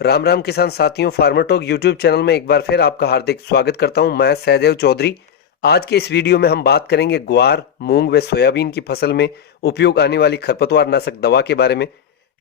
राम राम किसान साथियों, फार्माटॉक YouTube channel में एक बार फिर आपका हार्दिक स्वागत करता हूं। मैं सहदेव चौधरी। आज के इस वीडियो में हम बात करेंगे ग्वार, मूंग व सोयाबीन की फसल में उपयोग आने वाली खरपतवार नाशक दवा के बारे में।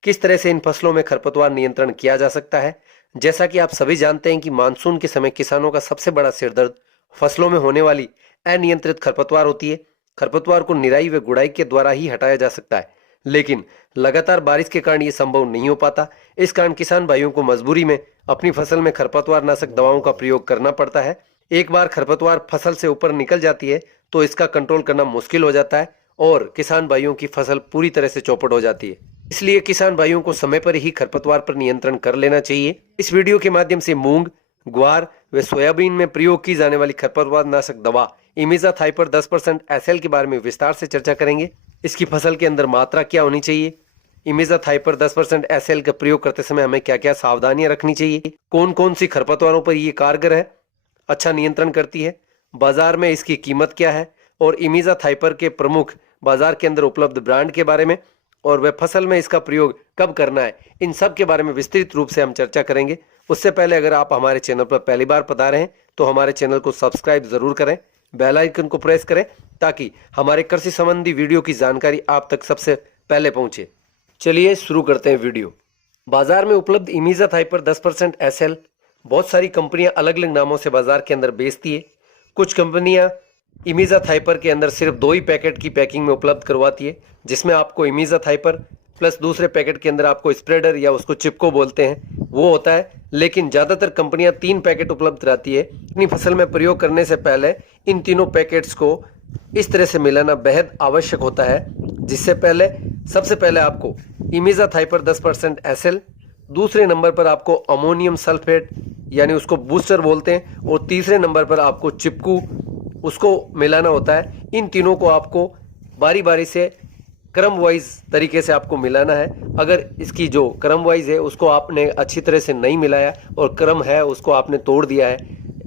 किस तरह से इन फसलों में खरपतवार नियंत्रण किया जा सकता है। जैसा कि आप सभी जानते हैं कि मानसून के समय किसानों का सबसे बड़ा सिरदर्द फसलों में होने वाली अनियंत्रित खरपतवार होती है। खरपतवार को निराई व गुड़ाई के द्वारा ही हटाया जा सकता है, लेकिन लगातार बारिश के कारण ये संभव नहीं हो पाता। इस कारण किसान भाइयों को मजबूरी में अपनी फसल में खरपतवार नाशक दवाओं का प्रयोग करना पड़ता है। एक बार खरपतवार फसल से ऊपर निकल जाती है तो इसका कंट्रोल करना मुश्किल हो जाता है और किसान भाइयों की फसल पूरी तरह से चौपट हो जाती है। इसलिए किसान भाइयों को समय पर ही खरपतवार पर नियंत्रण कर लेना चाहिए। इस वीडियो के माध्यम से मूंग, ग्वार व सोयाबीन में प्रयोग की जाने वाली खरपतवार नाशक दवा इमिजाथाइपर 10% एसएल के बारे में विस्तार से चर्चा करेंगे। इसकी फसल के अंदर मात्रा क्या होनी चाहिए, इमिजाथाइपर 10% एसएल का प्रयोग करते समय हमें क्या क्या सावधानियां रखनी चाहिए, कौन कौन सी खरपतवारों पर ये कारगर है, अच्छा नियंत्रण करती है, बाजार में इसकी कीमत क्या है और इमिजाथाइपर के प्रमुख बाजार के अंदर उपलब्ध ब्रांड के बारे में और वह फसल में इसका प्रयोग कब करना है, इन सब के बारे में विस्तृत रूप से हम चर्चा करेंगे। उससे पहले अगर आप हमारे चैनल पर पहली बार पधारे हैं तो हमारे चैनल को सब्सक्राइब जरूर करें, बेल आइकन को प्रेस करें ताकि हमारे कृषि संबंधी वीडियो की जानकारी आप तक सबसे पहले पहुंचे। चलिए शुरू करते हैं वीडियो। बाजार में उपलब्ध इमिजाथाइपर 10% एसएल बहुत सारी कंपनियां अलग अलग नामों से बाजार के अंदर बेचती है। कुछ कंपनियां इमिजाथाइपर के अंदर सिर्फ 2 ही पैकेट की पैकिंग में उपलब्ध करवाती है, जिसमें आपको इमिजाथाइपर प्लस दूसरे पैकेट के अंदर आपको स्प्रेडर या उसको चिपको बोलते हैं वो होता है। लेकिन ज़्यादातर कंपनियां 3 पैकेट उपलब्ध कराती है। अपनी फसल में प्रयोग करने से पहले इन तीनों पैकेट्स को इस तरह से मिलाना बेहद आवश्यक होता है, जिससे पहले सबसे पहले आपको इमिजाथाइपर 10% एसएल, दूसरे नंबर पर आपको अमोनियम सल्फेट यानी उसको बूस्टर बोलते हैं और तीसरे नंबर पर आपको चिपकू उसको मिलाना होता है। इन तीनों को आपको बारी बारी से क्रम वाइज तरीके से आपको मिलाना है। अगर इसकी जो क्रम वाइज है उसको आपने अच्छी तरह से नहीं मिलाया और क्रम है उसको आपने तोड़ दिया है,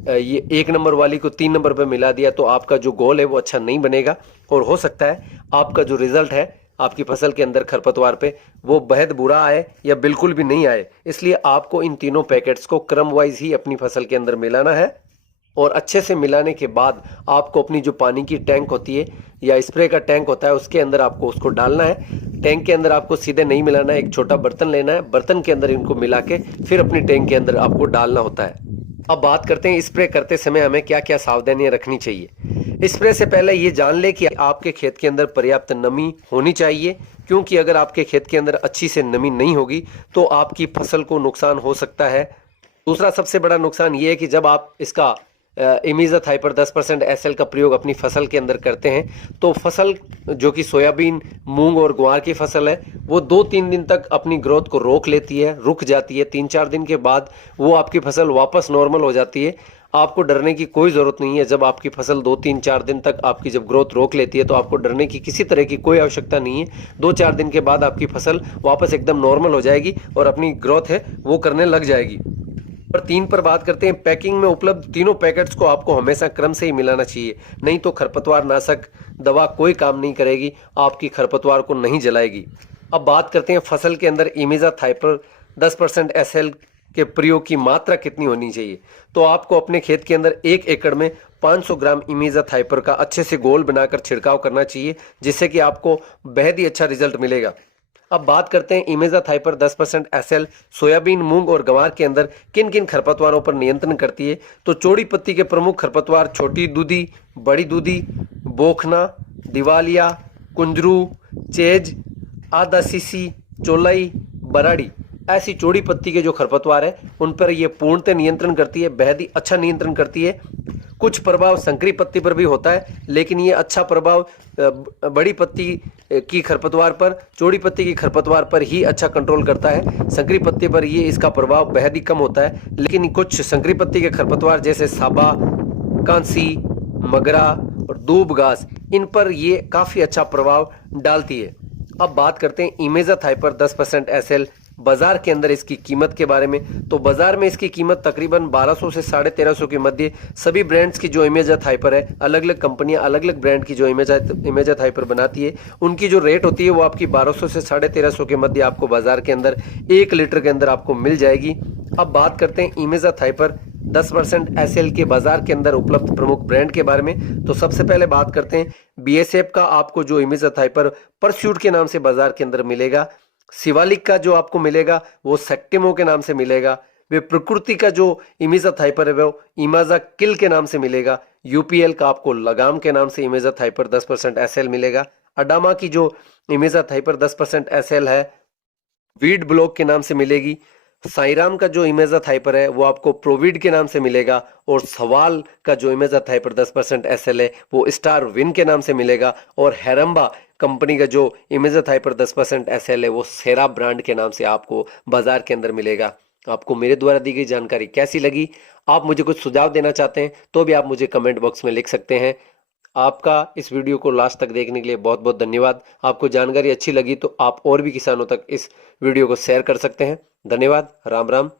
ये 1 नंबर वाली को 3 नंबर पर मिला दिया, तो आपका जो गोल है वो अच्छा नहीं बनेगा और हो सकता है आपका जो रिजल्ट है आपकी फसल के अंदर खरपतवार पे वो बेहद बुरा आए या बिल्कुल भी नहीं आए। इसलिए आपको इन तीनों पैकेट्स को क्रम वाइज ही अपनी फसल के अंदर मिलाना है और अच्छे से मिलाने के बाद आपको अपनी जो पानी की टैंक होती है या स्प्रे का टैंक होता है उसके अंदर आपको उसको डालना है। टैंक के अंदर आपको सीधे नहीं मिलाना है, एक छोटा बर्तन लेना है, बर्तन के अंदर इनको मिला के फिर अपनी टैंक के अंदर आपको डालना होता है। अब बात करते हैं स्प्रे करते समय हमें क्या क्या सावधानियां रखनी चाहिए। स्प्रे से पहले ये जान ले कि आपके खेत के अंदर पर्याप्त नमी होनी चाहिए, क्योंकि अगर आपके खेत के अंदर अच्छी से नमी नहीं होगी तो आपकी फसल को नुकसान हो सकता है। दूसरा सबसे बड़ा नुकसान ये है कि जब आप इसका इमिजाथाइपर 10% एसएल का प्रयोग अपनी फसल के अंदर करते हैं तो फसल जो कि सोयाबीन, मूंग और ग्वार की फसल है वो 2-3 दिन तक अपनी ग्रोथ को रोक लेती है, रुक जाती है। 3-4 दिन के बाद वो आपकी फसल वापस नॉर्मल हो जाती है। आपको डरने की कोई ज़रूरत नहीं है। जब आपकी फसल 2-3-4 दिन तक आपकी जब ग्रोथ रोक लेती है तो आपको डरने की किसी तरह की कोई आवश्यकता नहीं है। 2-4 दिन के बाद आपकी फसल वापस एकदम नॉर्मल हो जाएगी और अपनी ग्रोथ है वो करने लग जाएगी। और 3 पर बात करते हैं। पैकिंग में उपलब्ध तीनों पैकेट्स को आपको हमेशा क्रम से ही मिलाना चाहिए, नहीं तो खरपतवार नाशक दवा कोई काम नहीं करेगी, आपकी खरपतवार को नहीं जलाएगी। अब बात करते हैं फसल के अंदर इमिजाथाइपर 10% एसएल के प्रयोग की मात्रा कितनी होनी चाहिए। तो आपको अपने खेत के अंदर 1 एकड़ में 500 ग्राम इमिजाथाइपर का अच्छे से गोल बनाकर छिड़काव करना चाहिए, जिससे कि आपको बेहद ही अच्छा रिजल्ट मिलेगा। अब बात करते हैं इमिजाथाइपर 10% एसएल सोयाबीन, मूंग और ग्वार के अंदर किन किन खरपतवारों पर नियंत्रण करती है। तो चौड़ी पत्ती के प्रमुख खरपतवार छोटी दूधी, बड़ी दूधी, बोखना, दिवालिया, कुंजरू, चेज, आधा सीसी, चोलाई, बराड़ी, ऐसी चौड़ी पत्ती के जो खरपतवार है उन पर यह पूर्णतः नियंत्रण करती है, बेहद ही अच्छा नियंत्रण करती है। कुछ प्रभाव संकरी पत्ती पर भी होता है, लेकिन ये अच्छा प्रभाव बड़ी पत्ती की खरपतवार पर, चौड़ी पत्ती की खरपतवार पर ही अच्छा कंट्रोल करता है। संकरी पत्ती पर ये इसका प्रभाव बेहद ही कम होता है। लेकिन कुछ संकरी पत्ती के खरपतवार जैसे साबा, कांसी, मगरा और दूब घास, इन पर ये काफ़ी अच्छा प्रभाव डालती है। अब बात करते हैं इमिजाथाइपर 10% एसएल बाजार के अंदर इसकी कीमत के बारे में। तो बाजार में इसकी कीमत तकरीबन 1200 से 1350 के मध्य सभी ब्रांड्स की जो इमिजाथाइपर है, अलग अलग कंपनियां अलग अलग ब्रांड की जो इमिजाथाइपर बनाती है उनकी जो रेट होती है वो आपकी 1200 से 1350 के मध्य आपको बाजार के अंदर 1 लीटर के अंदर आपको मिल जाएगी। अब बात करते हैं इमेज़ा थाइपर 10% एसएल के बाजार के अंदर उपलब्ध प्रमुख ब्रांड के बारे में। तो सबसे पहले बात करते हैं बीएसएफ का। आपको जो इमेज़ा थाइपर परस्यूट के नाम से बाजार के अंदर मिलेगा। शिवालिक का जो आपको मिलेगा वो सेक्टिमो के नाम से मिलेगा। वे प्रकृति का जो इमेज़ा थाइपर है वो इमाजा किल के नाम से मिलेगा। यूपीएल का आपको लगाम के नाम से इमेज़ा थाइपर 10% एसएल मिलेगा। अडामा की जो इमेज़ा थाइपर 10% एसएल है वीड ब्लॉक के नाम से मिलेगी। साईराम का जो इमेज़ा थाइपर है वो आपको प्रोविड के नाम से मिलेगा। और सवाल का जो इमेज़ा थाइपर 10% एसएल है वो स्टार विन के नाम से मिलेगा। और हेरम्बा कंपनी का जो इमेज़ा थाइपर 10% एसएल है वो सेरा ब्रांड के नाम से आपको बाजार के अंदर मिलेगा। आपको मेरे द्वारा दी गई जानकारी कैसी लगी? आप मुझे कुछ सुझाव देना चाहते हैं तो भी आप मुझे कमेंट बॉक्स में लिख सकते हैं। आपका इस वीडियो को लास्ट तक देखने के लिए बहुत बहुत धन्यवाद। आपको जानकारी अच्छी लगी तो आप और भी किसानों तक इस वीडियो को शेयर कर सकते हैं। धन्यवाद। राम राम।